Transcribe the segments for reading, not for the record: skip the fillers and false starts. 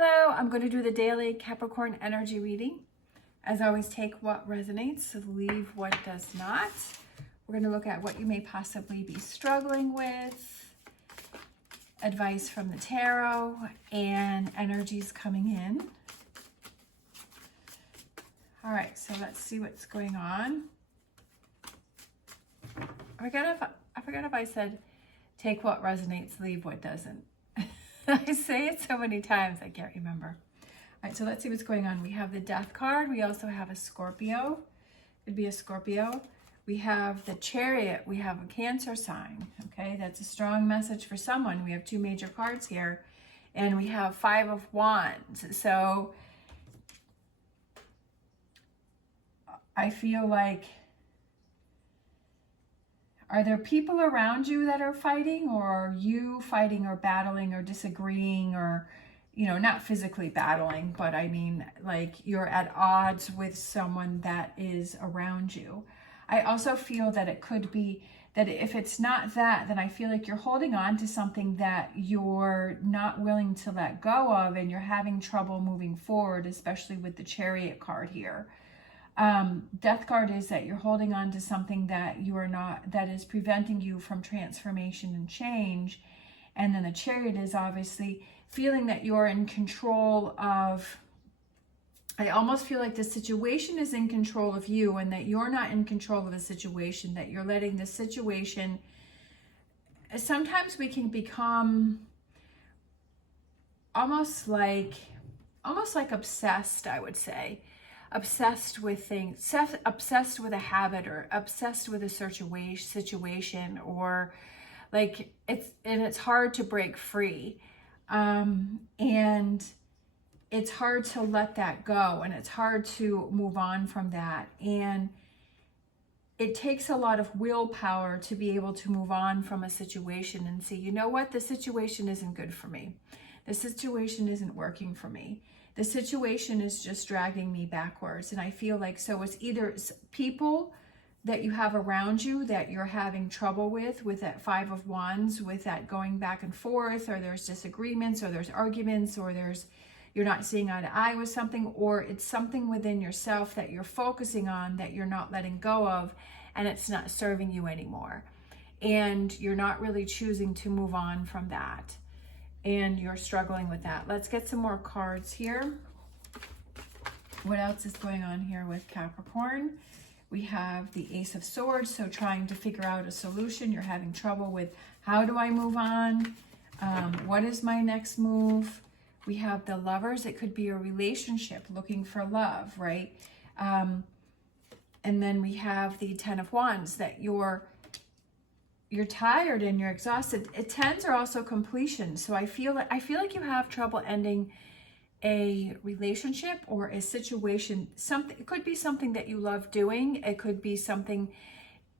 Hello, I'm going to do the daily Capricorn energy reading. As always, take what resonates, leave what does not. We're going to look at what you may possibly be struggling with, advice from the tarot, and energies coming in. All right, so let's see what's going on. I forgot if I said take what resonates, leave what doesn't. I say it so many times, I can't remember. All right, so let's see what's going on. We have the Death card. We also have a Scorpio. It'd be a Scorpio. We have the Chariot. We have a Cancer sign. Okay, that's a strong message for someone. We have two major cards here. And we have Five of Wands. So I feel like, are there people around you that are fighting, or are you fighting or battling or disagreeing, or, you know, not physically battling, but I mean, like you're at odds with someone that is around you? I also feel that it could be that if it's not that, then I feel like you're holding on to something that you're not willing to let go of, and you're having trouble moving forward, especially with the Chariot card here. Death card is that you're holding on to something that you are not, that is preventing you from transformation and change. And then the Chariot is obviously feeling that you're in control of, I almost feel like the situation is in control of you, and that you're not in control of the situation, that you're letting the situation, sometimes we can become almost like obsessed, I would say. Obsessed with things, obsessed with a habit, or obsessed with a situation, or like it's hard to break free, and it's hard to let that go, and it's hard to move on from that, and it takes a lot of willpower to be able to move on from a situation and say, you know what, the situation isn't good for me, the situation isn't working for me. The situation is just dragging me backwards. And I feel like, so it's either people that you have around you that you're having trouble with that Five of Wands, with that going back and forth, or there's disagreements, or there's arguments, or you're not seeing eye to eye with something, or it's something within yourself that you're focusing on that you're not letting go of, and it's not serving you anymore. And you're not really choosing to move on from that, and you're struggling with that. Let's get some more cards here. What else is going on here with Capricorn? We have the Ace of Swords, so trying to figure out a solution. You're having trouble with, how do I move on? What is my next move? We have the Lovers. It could be a relationship, looking for love, right? And then we have the Ten of Wands, that you're tired and you're exhausted. Tens are also completion. So I feel like you have trouble ending a relationship or a situation. It could be something that you love doing. It could be something,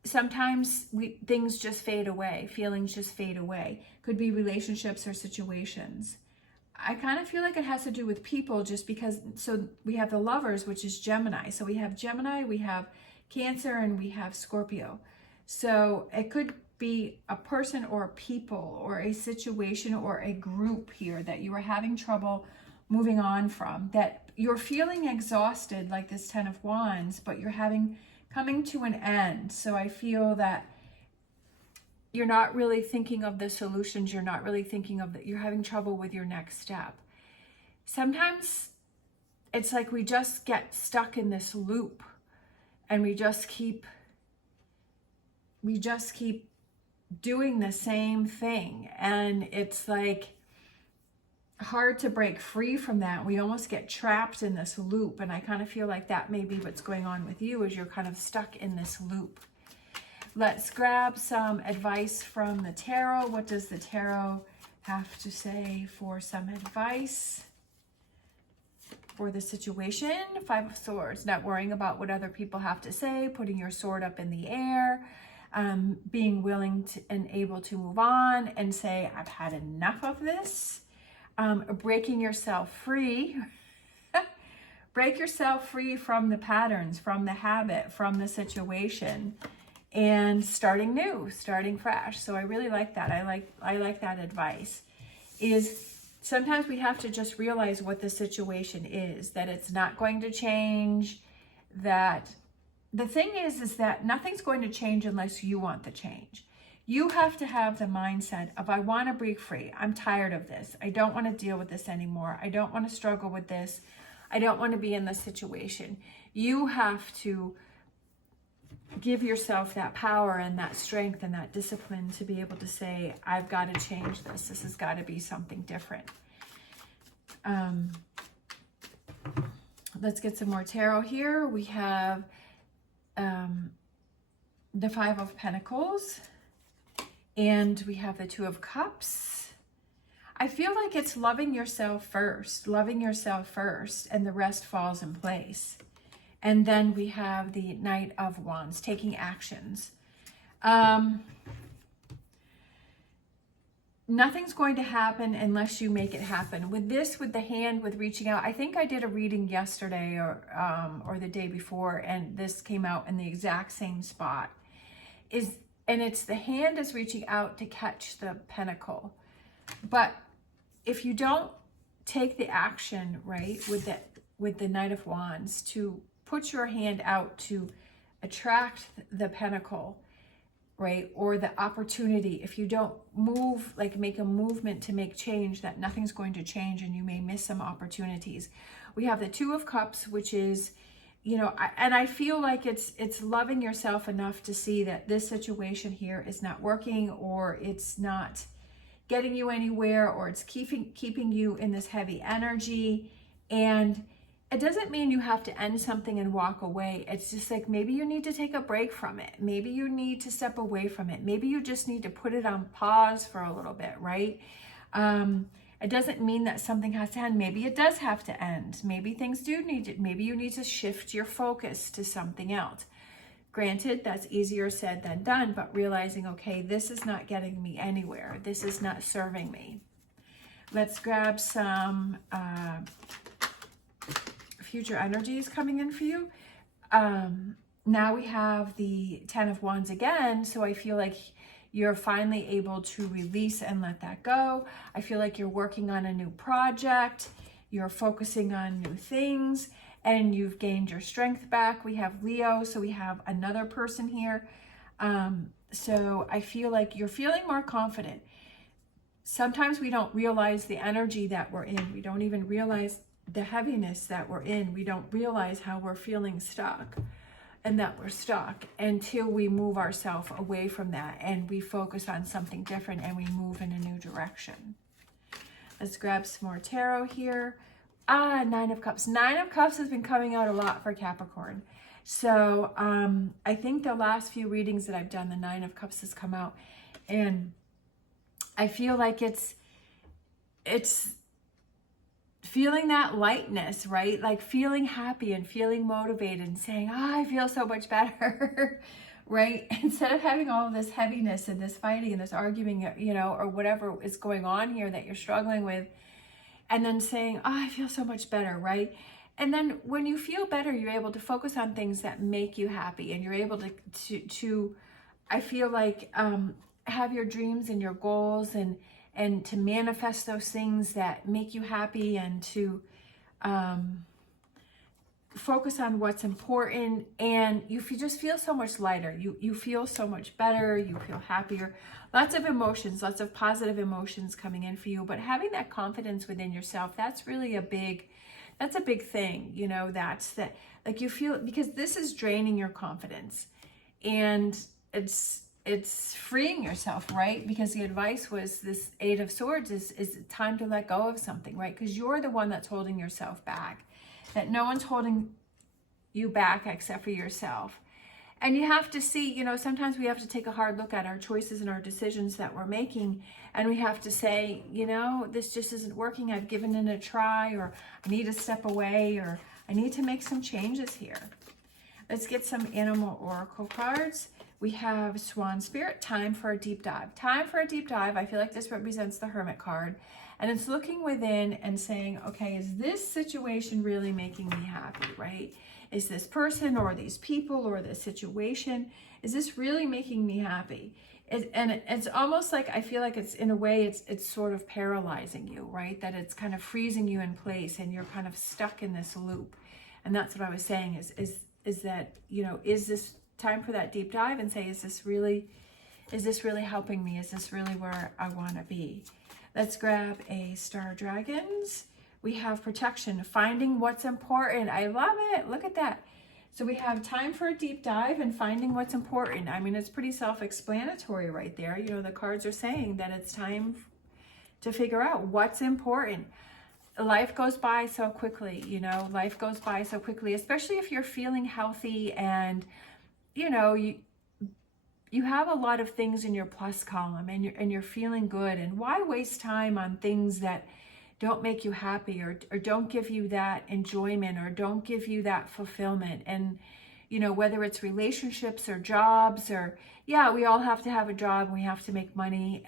sometimes things just fade away. Feelings just fade away. Could be relationships or situations. I kind of feel like it has to do with people, just because, so we have the Lovers, which is Gemini. So we have Gemini, we have Cancer, and we have Scorpio. So it could be a person or a people or a situation or a group here that you are having trouble moving on from, that you're feeling exhausted, like this Ten of Wands, but you're coming to an end. So I feel that you're not really thinking of the solutions. You're not really thinking of that. You're having trouble with your next step. Sometimes it's like we just get stuck in this loop, and we just keep doing the same thing, and it's like hard to break free from that. We almost get trapped in this loop, and I kind of feel like that may be what's going on with you, is you're kind of stuck in this loop. Let's grab some advice from the tarot. What does the tarot have to say for some advice for the situation? Five of Swords, not worrying about what other people have to say, putting your sword up in the air, being willing to and able to move on and say, I've had enough of this. Breaking yourself free. Break yourself free from the patterns, from the habit, from the situation, and starting new, starting fresh. So I really like that. I like that advice. Is sometimes we have to just realize what the situation is, that it's not going to change, that the thing is that nothing's going to change unless you want the change. You have to have the mindset of, I want to break free. I'm tired of this. I don't want to deal with this anymore. I don't want to struggle with this. I don't want to be in this situation. You have to give yourself that power and that strength and that discipline to be able to say, I've got to change this. This has got to be something different. Let's get some more tarot here. We have the Five of Pentacles, and we have the Two of Cups. I feel like it's loving yourself first, and the rest falls in place. And then we have the Knight of Wands, taking actions. Nothing's going to happen unless you make it happen. With this, with the hand, with reaching out, I think I did a reading yesterday or the day before, and this came out in the exact same spot. And it's the hand is reaching out to catch the pentacle. But if you don't take the action, right, with the Knight of Wands, to put your hand out to attract the pentacle, right, or the opportunity, if you don't move, like make a movement to make change, that nothing's going to change and you may miss some opportunities. We have the Two of Cups, which is, you know, and I feel like it's loving yourself enough to see that this situation here is not working, or it's not getting you anywhere, or it's keeping you in this heavy energy. And it doesn't mean you have to end something and walk away. It's just like, maybe you need to take a break from it. Maybe you need to step away from it. Maybe you just need to put it on pause for a little bit, right? It doesn't mean that something has to end. Maybe it does have to end. Maybe things do need to, maybe you need to shift your focus to something else. Granted, that's easier said than done, but realizing, okay, this is not getting me anywhere. This is not serving me. Let's grab some future energies coming in for you. Now we have the Ten of Wands again, so I feel like you're finally able to release and let that go. I feel like you're working on a new project, you're focusing on new things, and you've gained your strength back. We have Leo, so we have another person here. So I feel like you're feeling more confident. Sometimes we don't realize the energy that we're in. We don't even realize the heaviness that we're in. We don't realize how we're feeling stuck and that we're stuck until we move ourselves away from that and we focus on something different and we move in a new direction. Let's grab some more tarot here. Nine of Cups. Nine of Cups has been coming out a lot for Capricorn. So I think the last few readings that I've done, the Nine of Cups has come out, and I feel like it's feeling that lightness, right? Like feeling happy and feeling motivated and saying, I feel so much better, right? Instead of having all of this heaviness and this fighting and this arguing, you know, or whatever is going on here that you're struggling with, and then saying, I feel so much better, right? And then when you feel better, you're able to focus on things that make you happy, and you're able to I feel like, have your dreams and your goals, and to manifest those things that make you happy, and to focus on what's important, and you just feel so much lighter. You feel so much better, you feel happier. Lots of emotions, lots of positive emotions coming in for you, but having that confidence within yourself, that's really a big thing, you know. That's that, like, you feel, because this is draining your confidence, and it's freeing yourself, right? Because the advice was, this Eight of Swords is time to let go of something, right? Because you're the one that's holding yourself back, that no one's holding you back except for yourself. And you have to see, you know, sometimes we have to take a hard look at our choices and our decisions that we're making, and we have to say, you know, this just isn't working. I've given it a try, or I need to step away, or I need to make some changes here. Let's get some animal oracle cards. We have Swan Spirit, time for a deep dive. Time for a deep dive. I feel like this represents the Hermit card. And it's looking within and saying, okay, is this situation really making me happy, right? Is this person or these people or this situation, is this really making me happy? It's almost like, I feel like it's, in a way, it's sort of paralyzing you, right? That it's kind of freezing you in place and you're kind of stuck in this loop. And that's what I was saying is that, you know, is this time for that deep dive and say, is this really helping me? Is this really where I want to be? Let's grab a Star Dragons. We have protection, finding what's important. I love it. Look at that. So we have time for a deep dive and finding what's important. I mean, it's pretty self-explanatory right there. You know, the cards are saying that it's time to figure out what's important. Life goes by so quickly, you know, life goes by so quickly, especially if you're feeling healthy and, you know, you have a lot of things in your plus column and you're feeling good. And why waste time on things that don't make you happy or don't give you that enjoyment or don't give you that fulfillment? And, you know, whether it's relationships or jobs or, yeah, we all have to have a job. We have to make money.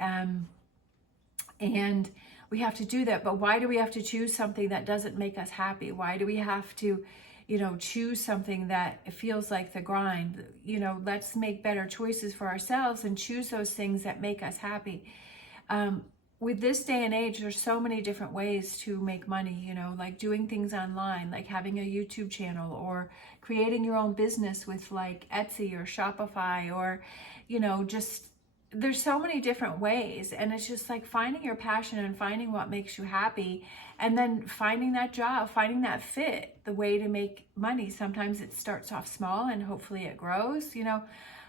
And we have to do that. But why do we have to choose something that doesn't make us happy? Why do we have to, you know, choose something that feels like the grind? You know, let's make better choices for ourselves and choose those things that make us happy. With this day and age, there's so many different ways to make money, you know, like doing things online, like having a YouTube channel or creating your own business with like Etsy or Shopify or, you know, just, there's so many different ways. And it's just like finding your passion and finding what makes you happy and then finding that job, finding that fit, the way to make money. Sometimes it starts off small and hopefully it grows, you know,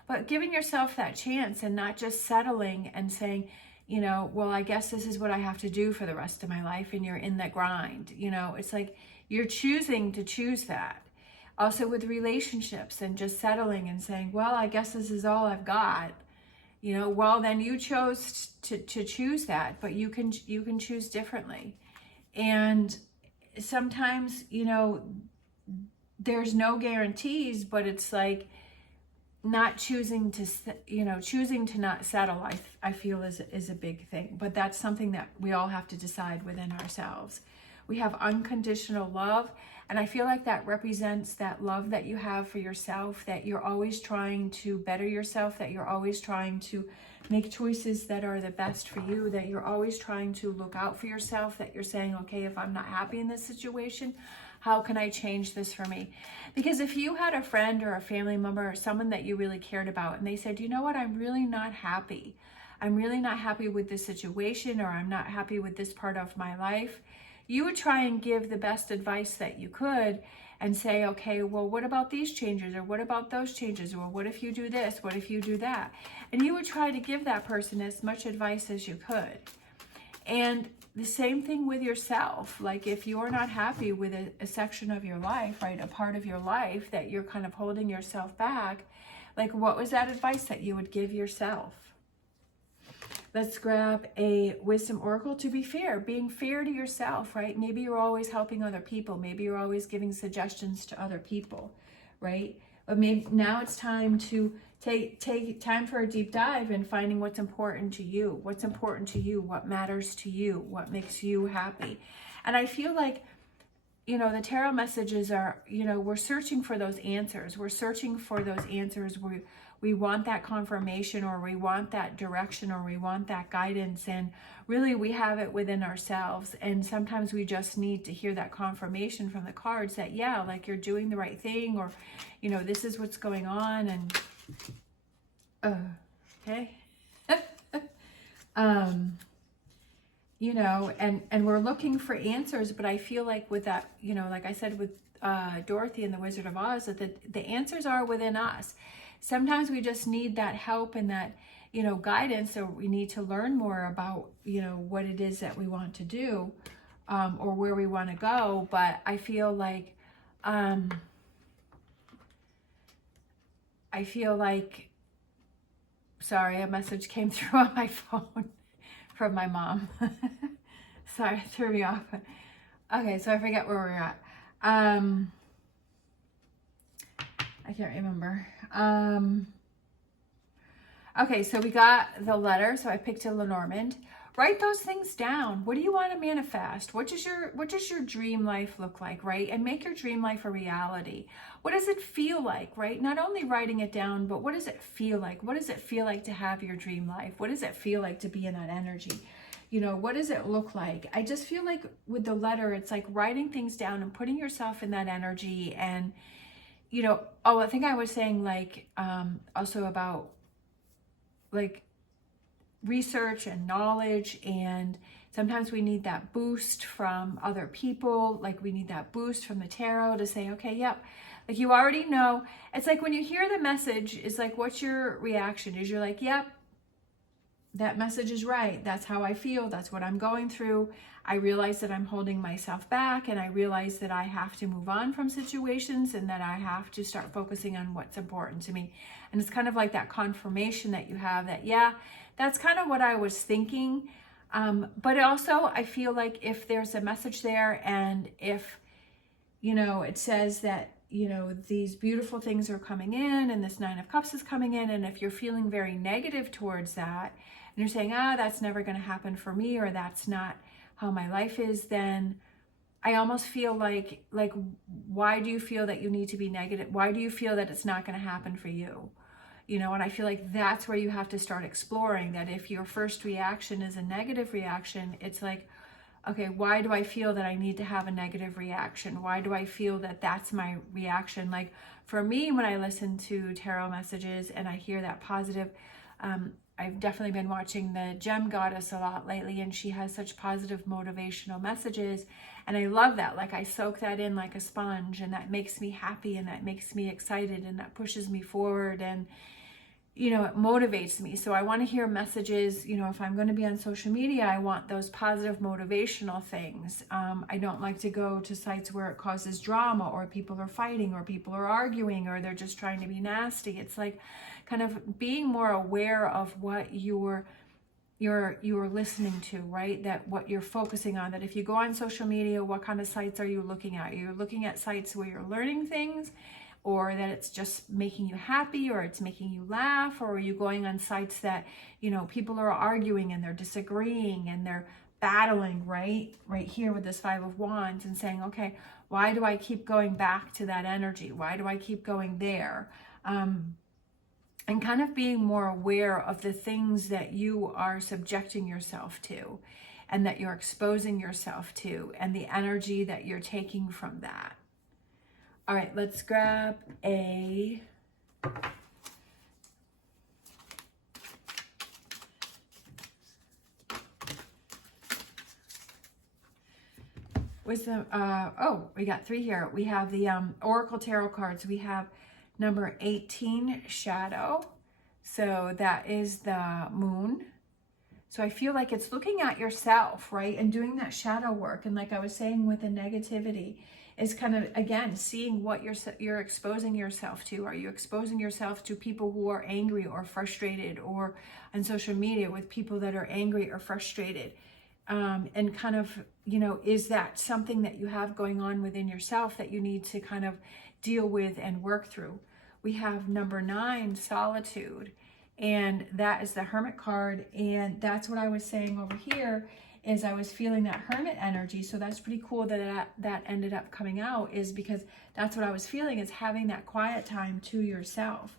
but giving yourself that chance and not just settling and saying, you know, well, I guess this is what I have to do for the rest of my life. And you're in that grind, you know, it's like you're choosing to choose that. Also with relationships and just settling and saying, well, I guess this is all I've got. You know, well, then you chose to choose that, but you can choose differently. And sometimes, you know, there's no guarantees, but it's like not choosing to, you know, choosing to not settle, I feel is a big thing. But that's something that we all have to decide within ourselves. We have unconditional love. And I feel like that represents that love that you have for yourself, that you're always trying to better yourself, that you're always trying to make choices that are the best for you, that you're always trying to look out for yourself, that you're saying, okay, if I'm not happy in this situation, how can I change this for me? Because if you had a friend or a family member or someone that you really cared about and they said, you know what, I'm really not happy. I'm really not happy with this situation, or I'm not happy with this part of my life. You would try and give the best advice that you could and say, okay, well, what about these changes? Or what about those changes? Or what if you do this? What if you do that? And you would try to give that person as much advice as you could. And the same thing with yourself. Like if you're not happy with a section of your life, right, a part of your life that you're kind of holding yourself back, like what was that advice that you would give yourself? Let's grab a wisdom oracle. To be fair, being fair to yourself, right? Maybe you're always helping other people. Maybe you're always giving suggestions to other people, right? But maybe now it's time to take time for a deep dive and finding what's important to you. What's important to you? What matters to you? What makes you happy? And I feel like, you know, the tarot messages are, you know, we're searching for those answers. We're searching for those answers. We want that confirmation, or we want that direction, or we want that guidance. And really we have it within ourselves. And sometimes we just need to hear that confirmation from the cards that, yeah, like you're doing the right thing, or, you know, this is what's going on. And, okay. You know, and we're looking for answers, but I feel like with that, you know, like I said, with Dorothy and the Wizard of Oz, that the answers are within us. Sometimes we just need that help and that, you know, guidance, or we need to learn more about, you know, what it is that we want to do, or where we want to go. But I feel like, sorry, a message came through on my phone from my mom. Sorry, it threw me off. Okay, so I forget where we're at. I can't remember. Okay, so we got the letter. So I picked a Lenormand. Write those things down. What do you want to manifest? What does your dream life look like, right? And make your dream life a reality. What does it feel like, right? Not only writing it down, but what does it feel like? What does it feel like to have your dream life? What does it feel like to be in that energy? You know, what does it look like? I just feel like with the letter, it's like writing things down and putting yourself in that energy. And, you know, oh, I think I was saying like, also about like research and knowledge, and sometimes we need that boost from other people. Like we need that boost from the tarot to say, okay, yep, like you already know. It's like when you hear the message, it's like, what's your reaction? Is you're like, yep, that message is right. That's how I feel. That's what I'm going through. I realize that I'm holding myself back, and I realize that I have to move on from situations, and that I have to start focusing on what's important to me. And it's kind of like that confirmation that you have that, yeah, that's kind of what I was thinking. But also I feel like if there's a message there, and if, you know, it says that, you know, these beautiful things are coming in, and this Nine of Cups is coming in, and if you're feeling very negative towards that, and you're saying, that's never going to happen for me, or that's not how my life is, then I almost feel like, why do you feel that you need to be negative? Why do you feel that it's not going to happen for you? You know, and I feel like that's where you have to start exploring that. If your first reaction is a negative reaction, it's like, okay, why do I feel that I need to have a negative reaction? Why do I feel that that's my reaction? Like for me, when I listen to tarot messages and I hear that positive, I've definitely been watching the Gem Goddess a lot lately, and she has such positive motivational messages. And I love that. Like I soak that in like a sponge, and that makes me happy, and that makes me excited, and that pushes me forward. And, you know, it motivates me. So I want to hear messages, you know, if I'm going to be on social media, I want those positive motivational things. I don't like to go to sites where it causes drama, or people are fighting, or people are arguing, or they're just trying to be nasty. It's like kind of being more aware of what you're listening to, right? That what you're focusing on, that if you go on social media, what kind of sites are you looking at? You're looking at sites where you're learning things, or that it's just making you happy, or it's making you laugh, or are you going on sites that, you know, people are arguing and they're disagreeing and they're battling, right here with this Five of Wands, and saying, okay, why do I keep going back to that energy? Why do I keep going there? And kind of being more aware of the things that you are subjecting yourself to, and that you're exposing yourself to, and the energy that you're taking from that. All right, let's grab a wisdom. Oh, we got 3 here. We have the Oracle Tarot cards. We have number 18, Shadow. So that is the moon. So I feel like it's looking at yourself, right? And doing that shadow work. And like I was saying with the negativity, is kind of, again, seeing what you're exposing yourself to. Are you exposing yourself to people who are angry or frustrated, or on social media with people that are angry or frustrated? And kind of, you know, is that something that you have going on within yourself that you need to kind of deal with and work through? We have number 9, Solitude, and that is the Hermit card. And that's what I was saying over here, is I was feeling that Hermit energy. So that's pretty cool that ended up coming out, is because that's what I was feeling, is having that quiet time to yourself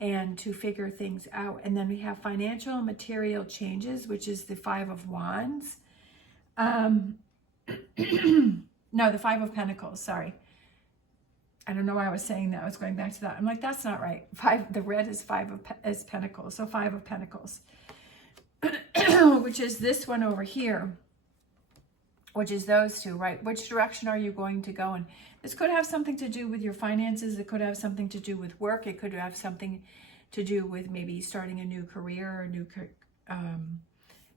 and to figure things out. And then we have financial and material changes, which is the Five of Wands. No, the Five of Pentacles, sorry. I don't know why I was saying that. I was going back to that. I'm like, that's not right. The red is is Pentacles. So Five of Pentacles, which is this one over here, which is those two, right? Which direction are you going to go in? This could have something to do with your finances. It could have something to do with work. It could have something to do with maybe starting a new career or a new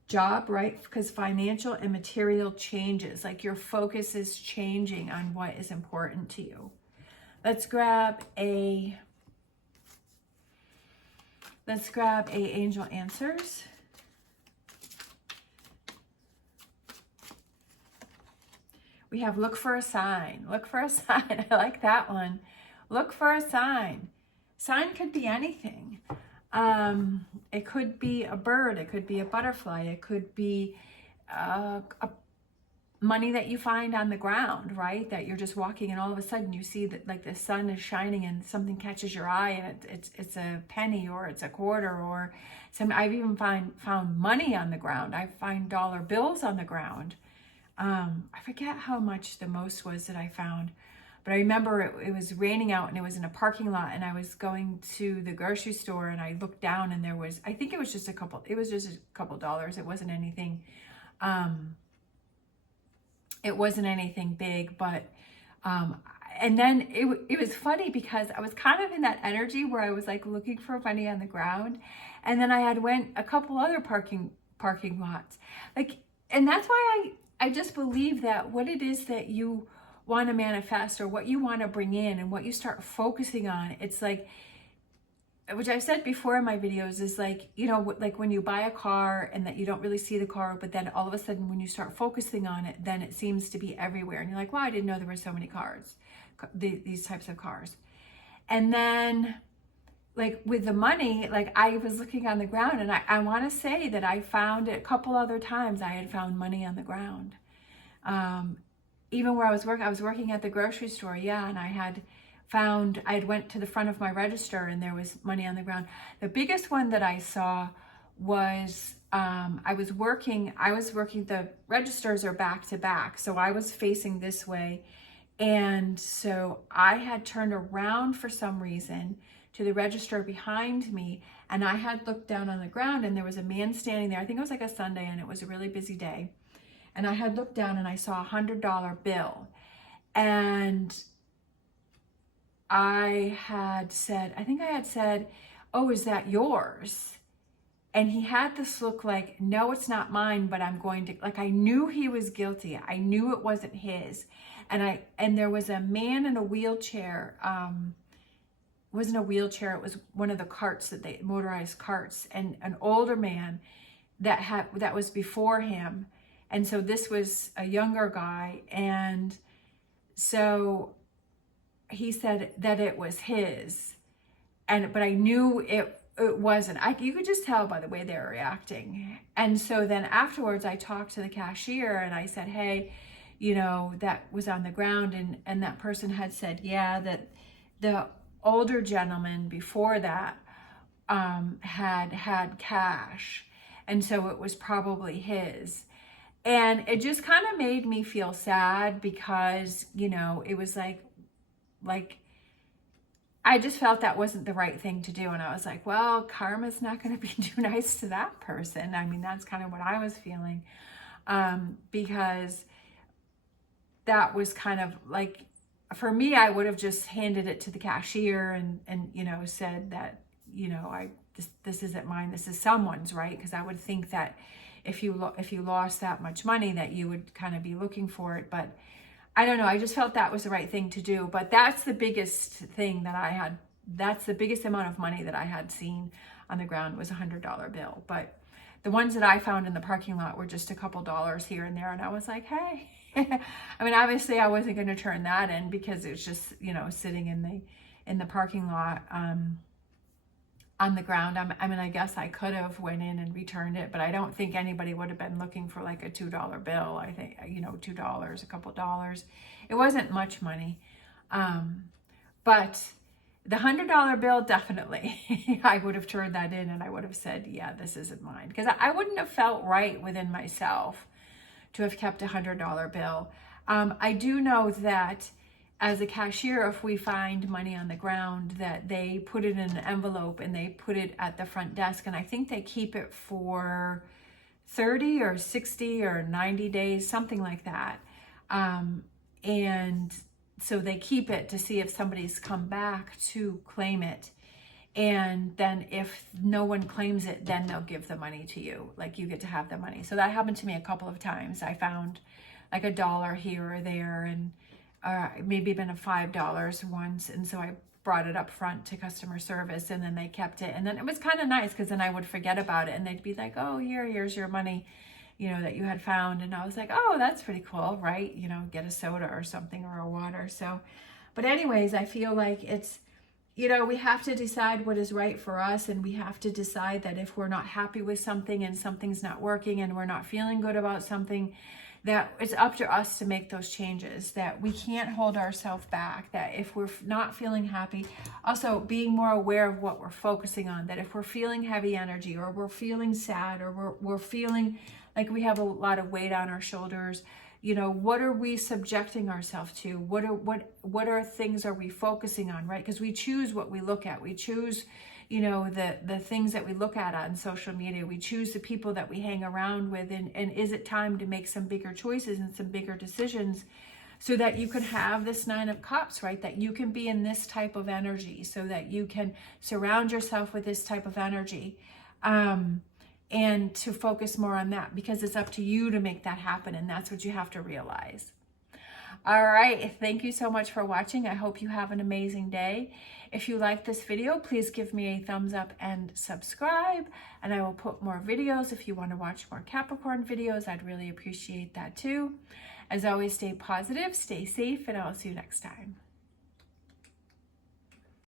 job, right? Because financial and material changes, like your focus is changing on what is important to you. Let's grab a Angel Answers. We have look for a sign. Look for a sign. I like that one. Look for a sign. Sign could be anything. It could be a bird, it could be a butterfly, it could be a money that you find on the ground, right? That you're just walking and all of a sudden you see that like the sun is shining and something catches your eye, and it's a penny or it's a quarter or some. I've even found money on the ground. I find dollar bills on the ground. I forget how much the most was that I found, but I remember it was raining out and it was in a parking lot, and I was going to the grocery store and I looked down and there was, I think it was just a couple dollars. It wasn't anything big, but and then it was funny because I was kind of in that energy where I was like looking for money on the ground, and then I had went a couple other parking lots, like, and that's why I just believe that what it is that you want to manifest or what you want to bring in and what you start focusing on, it's like, which I've said before in my videos, is like, you know, like when you buy a car and that you don't really see the car, but then all of a sudden when you start focusing on it, then it seems to be everywhere. And you're like, wow, I didn't know there were so many cars, these types of cars. And then like with the money, like I was looking on the ground, and I want to say that I found it a couple other times. I had found money on the ground. Even where I was working at the grocery store. Yeah. And I had went to the front of my register and there was money on the ground. The biggest one that I saw was, I was working, the registers are back to back. So I was facing this way. And so I had turned around for some reason to the register behind me. And I had looked down on the ground and there was a man standing there. I think it was like a Sunday and it was a really busy day. And I had looked down and I saw $100 bill. And I think I had said, oh, is that yours? And he had this look like, no, it's not mine, but I'm going to, like, I knew he was guilty. I knew it wasn't his. And there was a man in a wheelchair. It wasn't a wheelchair. It was one of the carts motorized carts, and an older man that was before him. And so this was a younger guy. And so he said that it was his, but I knew it wasn't. You could just tell by the way they were reacting. And so then afterwards I talked to the cashier and I said, hey, you know, that was on the ground. And that person had said, yeah, that the older gentleman before that had cash. And so it was probably his. And it just kind of made me feel sad because, you know, it was like, I just felt that wasn't the right thing to do. And I was like, well, karma's not going to be too nice to that person. I mean, that's kind of what I was feeling, because that was kind of like, for me, I would have just handed it to the cashier and you know, said that, you know, this isn't mine, this is someone's, right? Because I would think that if you lost that much money that you would kind of be looking for it. But I don't know, I just felt that was the right thing to do. But that's the biggest thing that I had, that's the biggest amount of money that I had seen on the ground was $100 bill. But the ones that I found in the parking lot were just a couple dollars here and there. And I was like, hey, I mean, obviously I wasn't going to turn that in because it was just, you know, sitting in the parking lot, on the ground. I mean, I guess I could have went in and returned it, but I don't think anybody would have been looking for like a $2 bill. I think, you know, $2, a couple dollars. It wasn't much money. But the $100 bill, definitely, I would have turned that in and I would have said, yeah, this isn't mine. Because I wouldn't have felt right within myself to have kept a $100 bill. I do know that as a cashier, if we find money on the ground, that they put it in an envelope and they put it at the front desk. And I think they keep it for 30 or 60 or 90 days, something like that. And so they keep it to see if somebody's come back to claim it. And then if no one claims it, then they'll give the money to you. Like, you get to have the money. So that happened to me a couple of times. I found like $1 here or there, and maybe even a $5 once. And so I brought it up front to customer service, and then they kept it. And then it was kind of nice because then I would forget about it and they'd be like, oh, here's your money, you know, that you had found. And I was like, oh, that's pretty cool, right? You know, get a soda or something or a water. So, but anyways, I feel like it's you know, we have to decide what is right for us, and we have to decide that if we're not happy with something and something's not working and we're not feeling good about something, that it's up to us to make those changes, that we can't hold ourselves back, that if we're not feeling happy, also being more aware of what we're focusing on, that if we're feeling heavy energy or we're feeling sad or we're feeling like we have a lot of weight on our shoulders, you know, what are we subjecting ourselves to? What are things are we focusing on, right? Because we choose what we look at. We choose, you know, the things that we look at on social media. We choose the people that we hang around with. And is it time to make some bigger choices and some bigger decisions so that you can have this 9 of Cups, right? That you can be in this type of energy, so that you can surround yourself with this type of energy. And to focus more on that, because it's up to you to make that happen, and that's what you have to realize. All right, thank you so much for watching. I hope you have an amazing day. If you like this video, please give me a thumbs up and subscribe, and I will put more videos. If you want to watch more Capricorn videos, I'd really appreciate that too. As always, stay positive, stay safe, and I'll see you next time.